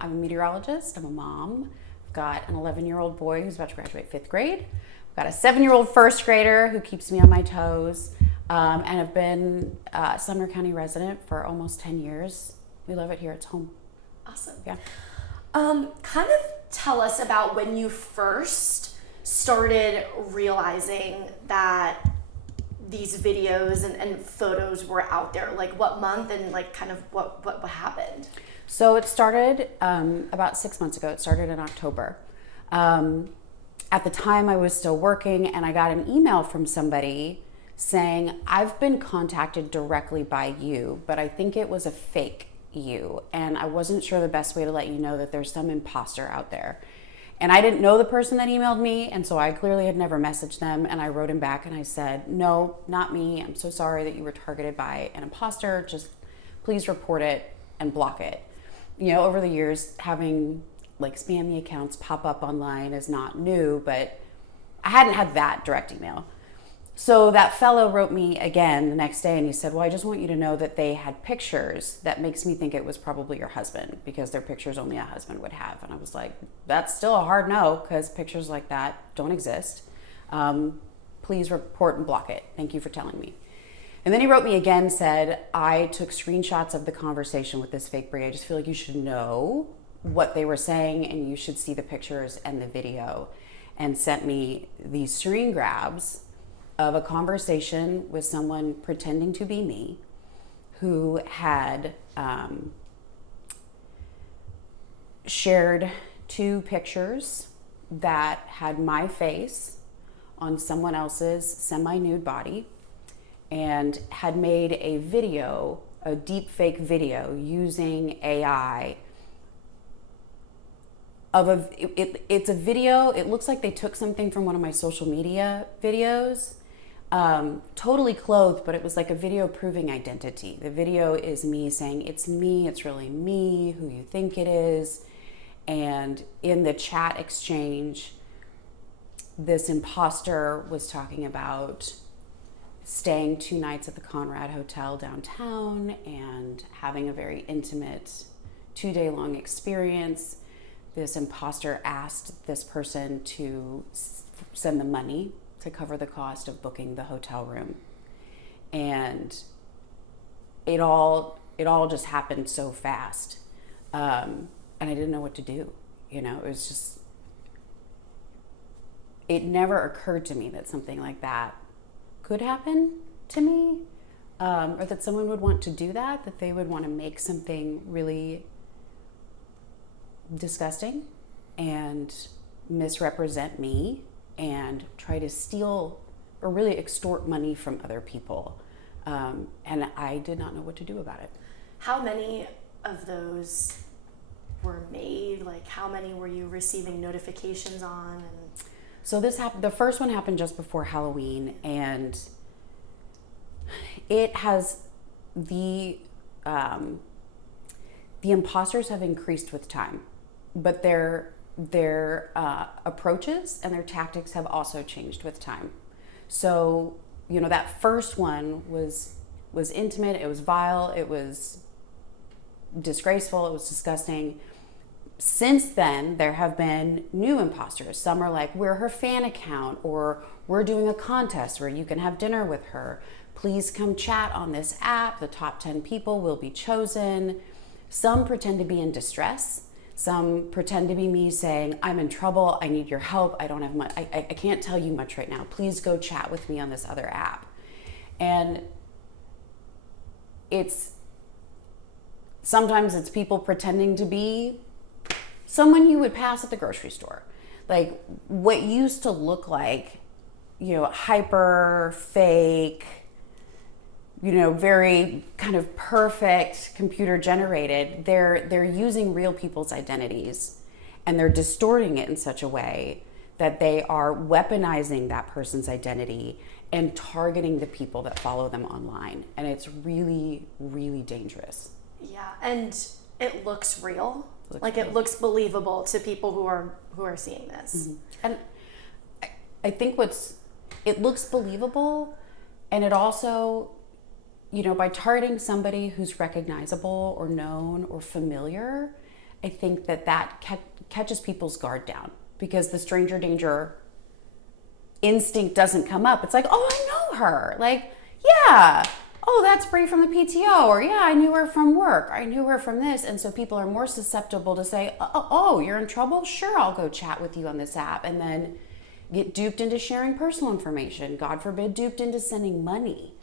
I'm a meteorologist. I'm a mom. I've got an 11-year-old boy who's about to graduate 5th grade. I've got a 7-year-old first grader who keeps me on my toes. And I've been a Sumner County resident for almost 10 years. We love it here. It's home. Awesome. Yeah. Kind of tell us about when you first started realizing that these videos and photos were out there. Like what month and like kind of what happened? So it started about 6 months ago. It started in October. At the time I was still working, and I got an email from somebody saying, I've been contacted directly by you, but I think it was a fake you. And I wasn't sure the best way to let you know that there's some imposter out there. And I didn't know the person that emailed me, and so I clearly had never messaged them. And I wrote him back and I said, no, not me. I'm so sorry that you were targeted by an imposter. Just please report it and block it. You know, over the years, having like spammy accounts pop up online is not new, but I hadn't had that direct email. So that fellow wrote me again the next day, and he said, well, I just want you to know that they had pictures that makes me think it was probably your husband, because they're pictures only a husband would have. And I was like, that's still a hard no, because pictures like that don't exist. Please report and block it. Thank you for telling me. And then he wrote me again, said, I took screenshots of the conversation with this fake Bree. I just feel like you should know what they were saying, and you should see the pictures and the video. And sent me these screen grabs of a conversation with someone pretending to be me, who had shared 2 pictures that had my face on someone else's semi-nude body, and had made a video, a deepfake video using AI of it's a video. It looks like they took something from one of my social media videos, totally clothed, but it was like a video proving identity. The video is me saying, it's me, it's really me, who you think it is. And in the chat exchange, this imposter was talking about staying 2 nights at the Conrad Hotel downtown and having a very intimate 2-day-long experience. This imposter asked this person to send the money to cover the cost of booking the hotel room. And it all just happened so fast. And I didn't know what to do. You know, it was just, it never occurred to me that something like that could happen to me, or that someone would want to do that they would want to make something really disgusting and misrepresent me and try to steal or really extort money from other people. And I did not know what to do about it. How many of those were made? Like, how many were you receiving notifications on? And so this happened, the first one happened just before Halloween, and it has the imposters have increased with time, but their approaches and their tactics have also changed with time. So, you know, that first one was intimate, it was vile, it was disgraceful, it was disgusting. Since then, there have been new imposters. Some are like, we're her fan account, or we're doing a contest where you can have dinner with her. Please come chat on this app. The top 10 people will be chosen. Some pretend to be in distress. Some pretend to be me saying, I'm in trouble, I need your help, I don't have much, I can't tell you much right now. Please go chat with me on this other app. And sometimes it's people pretending to be someone you would pass at the grocery store. Like what used to look like, you know, hyper, fake, you know, very kind of perfect computer generated, they're using real people's identities, and they're distorting it in such a way that they are weaponizing that person's identity and targeting the people that follow them online. And it's really, really dangerous. Yeah, and it looks real. It looks believable to people who are seeing this. Mm-hmm. And I think it looks believable, and it also, you know, by targeting somebody who's recognizable or known or familiar, I think that catches people's guard down, because the stranger danger instinct doesn't come up. It's like, oh, I know her. Like, yeah, oh, that's Bree from the PTO, or yeah, I knew her from work. I knew her from this. And so people are more susceptible to say, oh, you're in trouble? Sure, I'll go chat with you on this app. And then get duped into sharing personal information. God forbid, duped into sending money.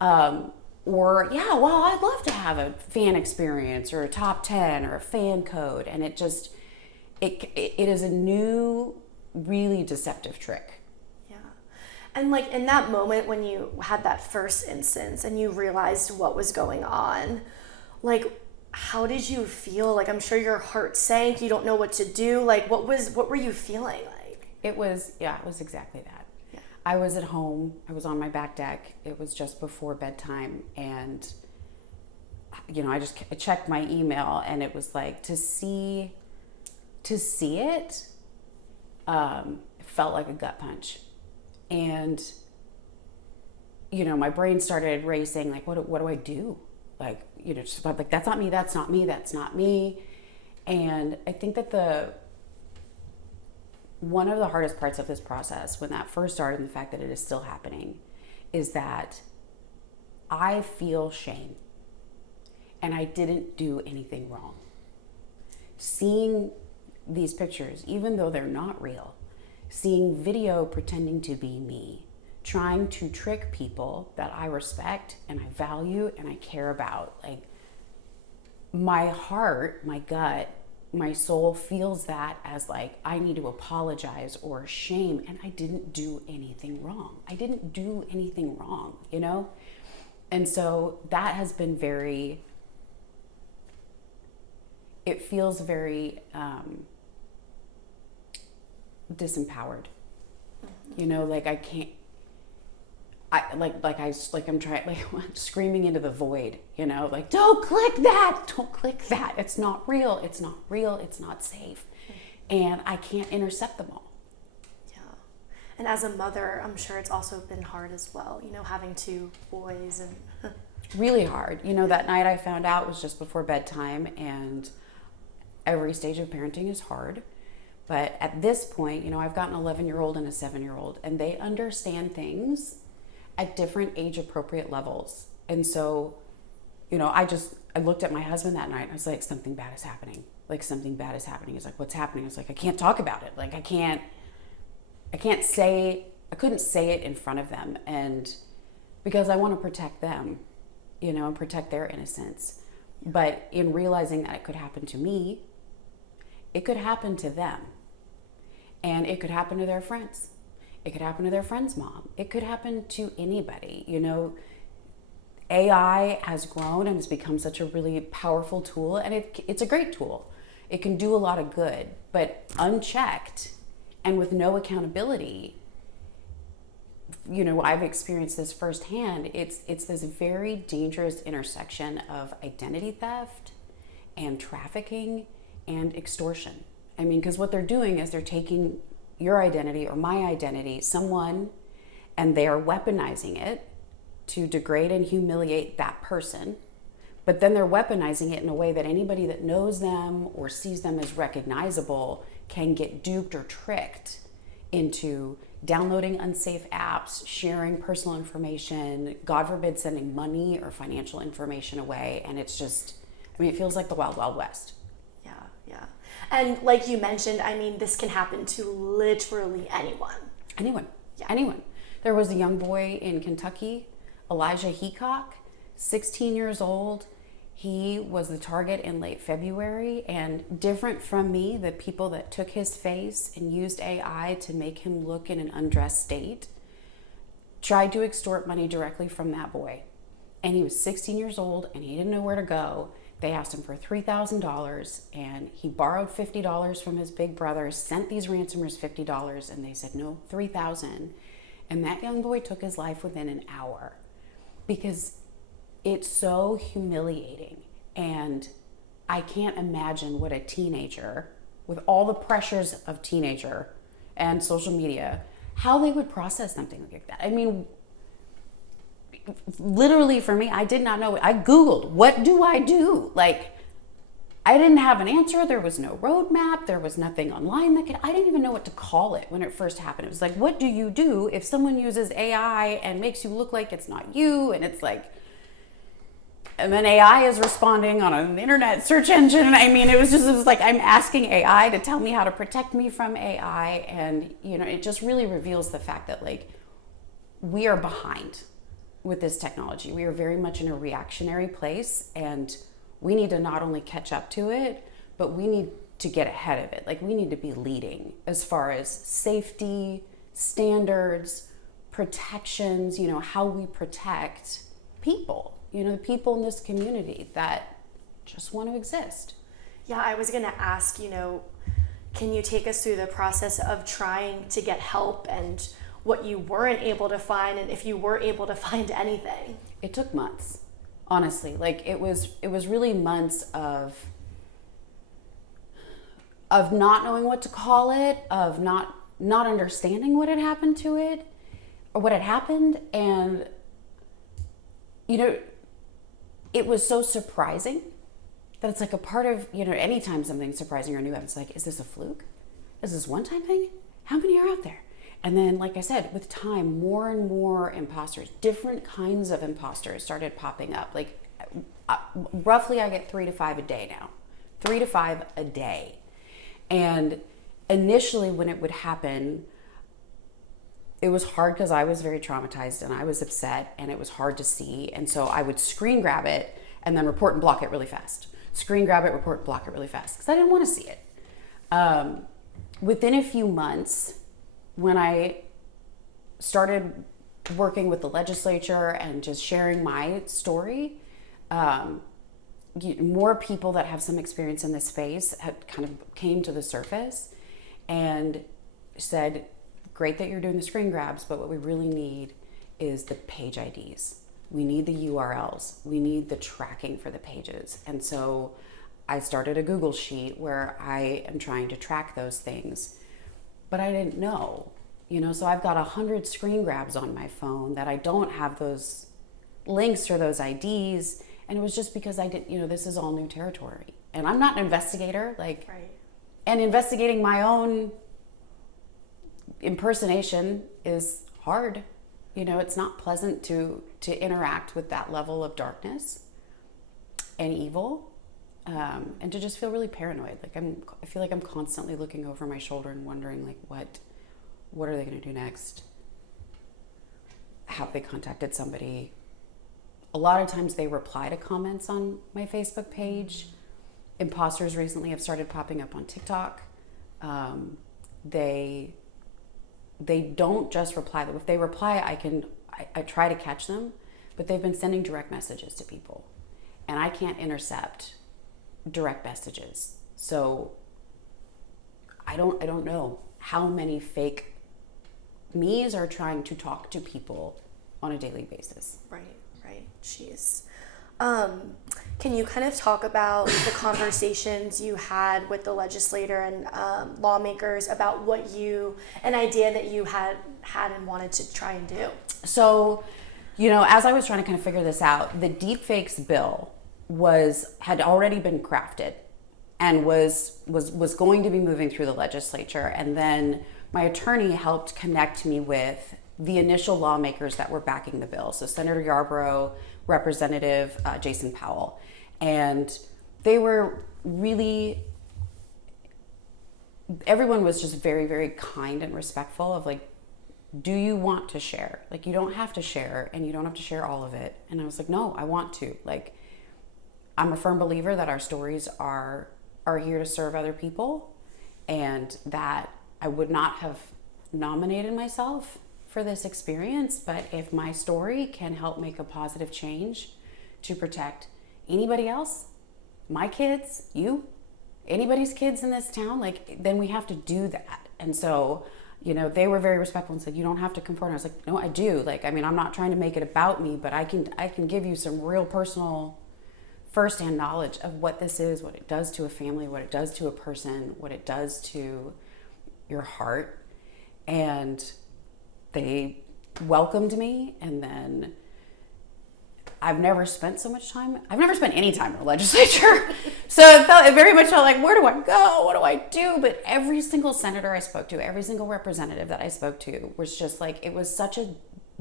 Or, yeah, well, I'd love to have a fan experience or a top 10 or a fan code. And it is a new, really deceptive trick. And like in that moment when you had that first instance and you realized what was going on, like, how did you feel? Like, I'm sure your heart sank. You don't know what to do. Like, what were you feeling like? It was exactly that. Yeah. I was at home. I was on my back deck. It was just before bedtime. And, I checked my email, and it was like, to see it felt like a gut punch. And, my brain started racing, like, what do I do? Like, just like, that's not me, that's not me, that's not me. And I think that one of the hardest parts of this process, when that first started, and the fact that it is still happening, is that I feel shame. And I didn't do anything wrong. Seeing these pictures, even though they're not real, seeing video pretending to be me, trying to trick people that I respect and I value and I care about. Like, my heart, my gut, my soul feels that as like, I need to apologize or shame, and I didn't do anything wrong. And so that has been it feels very disempowered. Like I can't, I'm screaming into the void, like, don't click that. It's not real. It's not safe. And I can't intercept them all. Yeah. And as a mother, I'm sure it's also been hard as well, having two boys and really hard. That night I found out was just before bedtime, and every stage of parenting is hard. But at this point, I've got an 11-year-old and a 7-year-old, and they understand things at different age-appropriate levels. And so, I looked at my husband that night, and I was like, something bad is happening. He's like, what's happening? I was like, I can't talk about it. Like, I couldn't say it in front of them. And because I want to protect them, and protect their innocence. But in realizing that it could happen to me, it could happen to them. And it could happen to their friends. It could happen to their friend's mom. It could happen to anybody. AI has grown and has become such a really powerful tool, and it's a great tool. It can do a lot of good, but unchecked and with no accountability, I've experienced this firsthand. It's this very dangerous intersection of identity theft and trafficking and extortion. Because what they're doing is they're taking your identity or my identity, someone, and they are weaponizing it to degrade and humiliate that person. But then they're weaponizing it in a way that anybody that knows them or sees them as recognizable can get duped or tricked into downloading unsafe apps, sharing personal information, God forbid sending money or financial information away. And it's just, it feels like the Wild Wild West. Yeah. And like you mentioned, this can happen to literally anyone. Anyone. There was a young boy in Kentucky, Elijah Heacock, 16 years old. He was the target in late February, and different from me, the people that took his face and used AI to make him look in an undressed state tried to extort money directly from that boy. And he was 16 years old and he didn't know where to go. They asked him for $3,000, and he borrowed $50 from his big brother, sent these ransomers $50, and they said, no, $3,000. And that young boy took his life within an hour, because it's so humiliating. And I can't imagine what a teenager, with all the pressures of teenager and social media, how they would process something like that. Literally for me, I did not know. I Googled, what do I do? Like, I didn't have an answer. There was no roadmap. There was nothing online I didn't even know what to call it when it first happened. It was like, what do you do if someone uses AI and makes you look like it's not you? And it's like, and then AI is responding on an internet search engine. I mean, it was like, I'm asking AI to tell me how to protect me from AI. And, you know, it just really reveals the fact that like, we are behind with this technology. We are very much in a reactionary place, and we need to not only catch up to it, but we need to get ahead of it. Like, we need to be leading as far as safety, standards, protections, you know, how we protect people, you know, the people in this community that just want to exist. Yeah, I was going to ask, you know, can you take us through the process of trying to get help and what you weren't able to find, and if you were able to find anything? It took months, honestly. Like, it was really months of not knowing what to call it, of not understanding what had happened to it, or what had happened. And, you know, it was so surprising that it's like a part of, you know, anytime something's surprising or new, it's like, is this a fluke? Is this one time thing? How many are out there? And then, like I said, with time, more and more imposters, different kinds of imposters started popping up. Like, roughly I get 3 to 5 a day now. 3 to 5 a day. And initially when it would happen, it was hard because I was very traumatized and I was upset, and it was hard to see. And so I would screen grab it and then report and block it really fast. Screen grab it, report, block it really fast, because I didn't want to see it. Within a few months, when I started working with the legislature and just sharing my story, more people that have some experience in this space had kind of came to the surface and said, great that you're doing the screen grabs, but what we really need is the page IDs. We need the URLs. We need the tracking for the pages. And so I started a Google sheet where I am trying to track those things. But I didn't know, you know, so I've got 100 screen grabs on my phone that I don't have those links or those IDs. And it was just because I didn't, you know, this is all new territory. And I'm not an investigator, like, right. And investigating my own impersonation is hard. You know, it's not pleasant to interact with that level of darkness and evil. And to just feel really paranoid. Like I feel like I'm constantly looking over my shoulder and wondering, like, what are they going to do next? Have they contacted somebody? A lot of times they reply to comments on my Facebook page. Imposters recently have started popping up on TikTok. They don't just reply. If they reply, I try to catch them, but they've been sending direct messages to people, and I can't intercept direct messages. So I don't know how many fake me's are trying to talk to people on a daily basis. Right. Jeez. Can you kind of talk about the conversations you had with the legislator and lawmakers about an idea that you had and wanted to try and do? So, you know, as I was trying to kind of figure this out, the deepfakes bill had already been crafted and was going to be moving through the legislature. And then my attorney helped connect me with the initial lawmakers that were backing the bill. So Senator Yarborough, Representative Jason Powell. And they were really, everyone was just very, very kind and respectful of, like, do you want to share? Like, you don't have to share, and you don't have to share all of it. And I was like, no, I want to. Like, I'm a firm believer that our stories are here to serve other people, and that I would not have nominated myself for this experience, but if my story can help make a positive change to protect anybody else, my kids, you, anybody's kids in this town, like, then we have to do that. And so, you know, they were very respectful and said, you don't have to conform. I was like, no, I do. Like, I mean, I'm not trying to make it about me, but I can give you some real personal firsthand knowledge of what this is, what it does to a family, what it does to a person, what it does to your heart. And they welcomed me, and then I've never spent any time in the legislature. So it very much felt like, where do I go? What do I do? But every single senator I spoke to, every single representative that I spoke to was just like, it was such a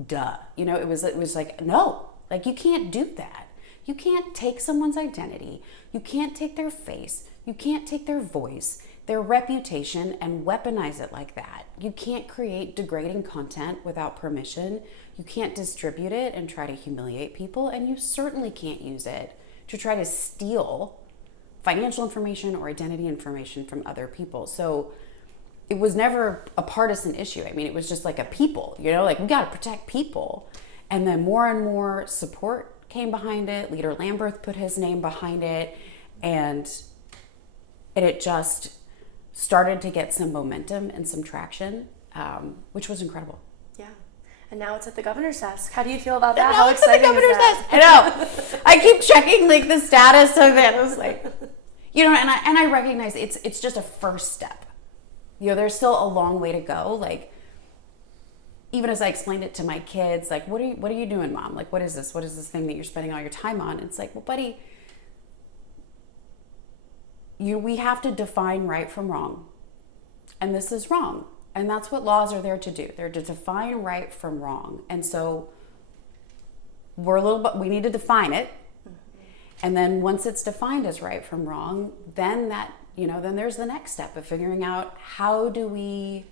duh. You know, it was like, no, like you can't do that. You can't take someone's identity. You can't take their face. You can't take their voice, their reputation, and weaponize it like that. You can't create degrading content without permission. You can't distribute it and try to humiliate people. And you certainly can't use it to try to steal financial information or identity information from other people. So it was never a partisan issue. I mean, it was just like a people, you know, like we got to protect people. And then more and more support came behind it. Leader Lamberth put his name behind it. And it just started to get some momentum and some traction, which was incredible. Yeah. And now it's at the governor's desk. How do you feel about that? Now How it's at the exciting is governor's that? desk. I know. I keep checking like the status of it. I was like, you know, and I recognize it's just a first step. You know, there's still a long way to go. Like, even as I explained it to my kids, like, what are you doing, Mom? Like, what is this? What is this thing that you're spending all your time on? It's like, well, buddy, we have to define right from wrong. And this is wrong. And that's what laws are there to do. They're to define right from wrong. And so we need to define it. And then once it's defined as right from wrong, then then there's the next step of figuring out how do we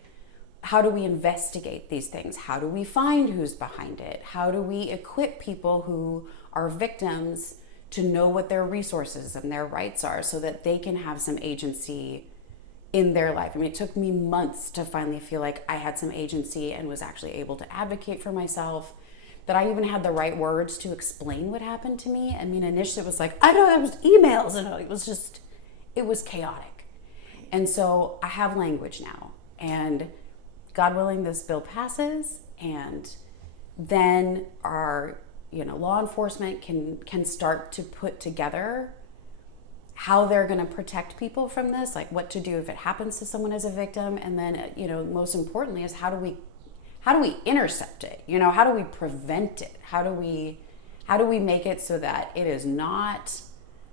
investigate these things? How do we find who's behind it? How do we equip people who are victims to know what their resources and their rights are so that they can have some agency in their life? I mean, it took me months to finally feel like I had some agency and was actually able to advocate for myself, that I even had the right words to explain what happened to me. I mean, initially it was like, I know there was emails and it was chaotic. And so I have language now, and God willing, this bill passes, and then our law enforcement can start to put together how they're going to protect people from this, like what to do if it happens to someone as a victim, and then most importantly is how do we intercept it? How do we prevent it? How do we make it so that it is not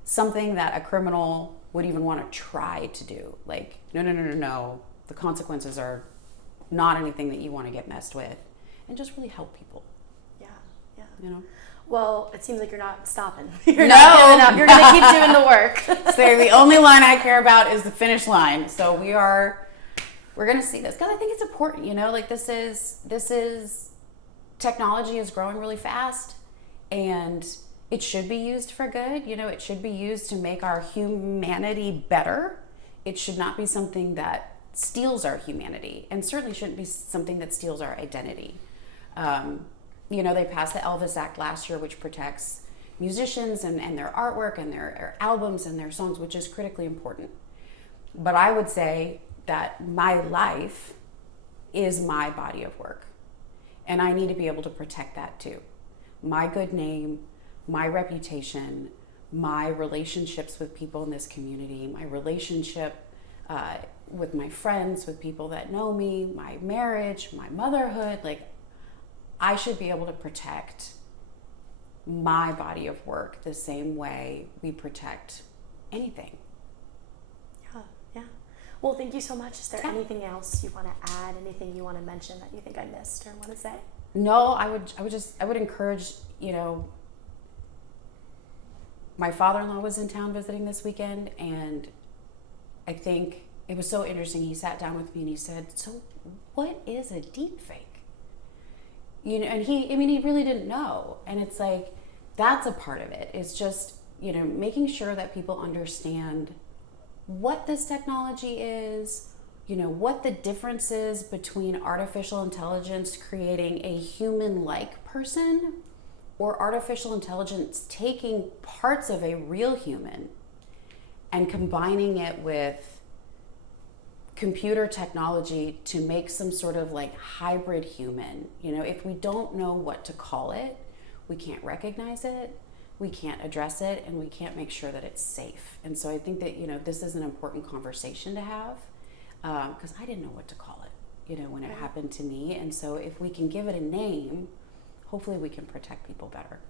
something that a criminal would even want to try to do? Like, no. The consequences are not anything that you want to get messed with, and just really help people. Yeah. Well, it seems like you're not stopping. You're No. not giving up. You're going to keep doing the work. So the only line I care about is the finish line. So we're going to see this, because I think it's important. Like this is technology is growing really fast, and it should be used for good. It should be used to make our humanity better. It should not be something that steals our humanity, and certainly shouldn't be something that steals our identity. They passed the Elvis Act last year, which protects musicians and their artwork and their albums and their songs, which is critically important. But I would say that my life is my body of work, and I need to be able to protect that too. My good name, my reputation, my relationships with people in this community, my relationship with my friends, with people that know me, my marriage, my motherhood, like I should be able to protect my body of work the same way we protect anything. Yeah. Well, thank you so much. Is there anything else you want to add? Anything you want to mention that you think I missed or want to say? No, I would encourage, my father-in-law was in town visiting this weekend, and I think it was so interesting. He sat down with me and he said, so what is a deep fake? And he really didn't know. And it's like, that's a part of it. It's just, making sure that people understand what this technology is, what the difference is between artificial intelligence creating a human-like person or artificial intelligence taking parts of a real human and combining it with computer technology to make some sort of like hybrid human. If we don't know what to call it, we can't recognize it, we can't address it, and we can't make sure that it's safe. And so I think that, this is an important conversation to have, because I didn't know what to call it, when it happened to me. And so if we can give it a name, hopefully we can protect people better.